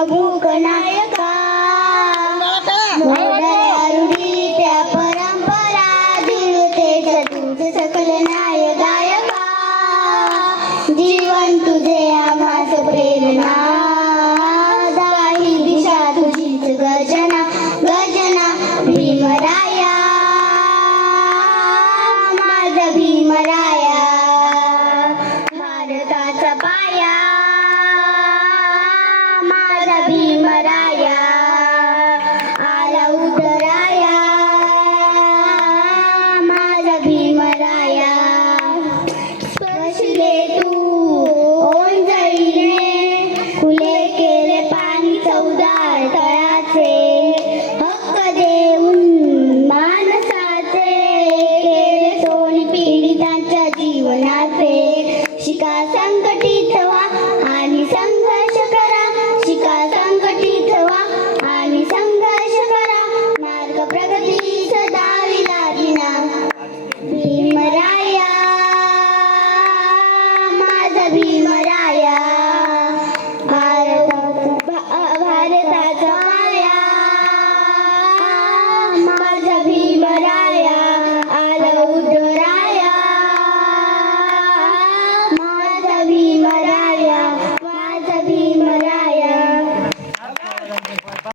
प्रमुख नायका मोडल्या रूढी त्या परंपरा दृढतेच्या तुझे सकल नाय गायका जीवन तुझे आम्हास प्रेरणा दाही दिशा तुझीच गर्जना गर्जना भीमराया माझा भीमराया भारताचा पाया